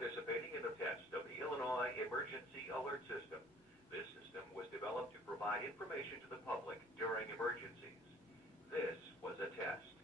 participating in the test of the Illinois Emergency Alert System. This system was developed to provide information to the public during emergencies. This was a test.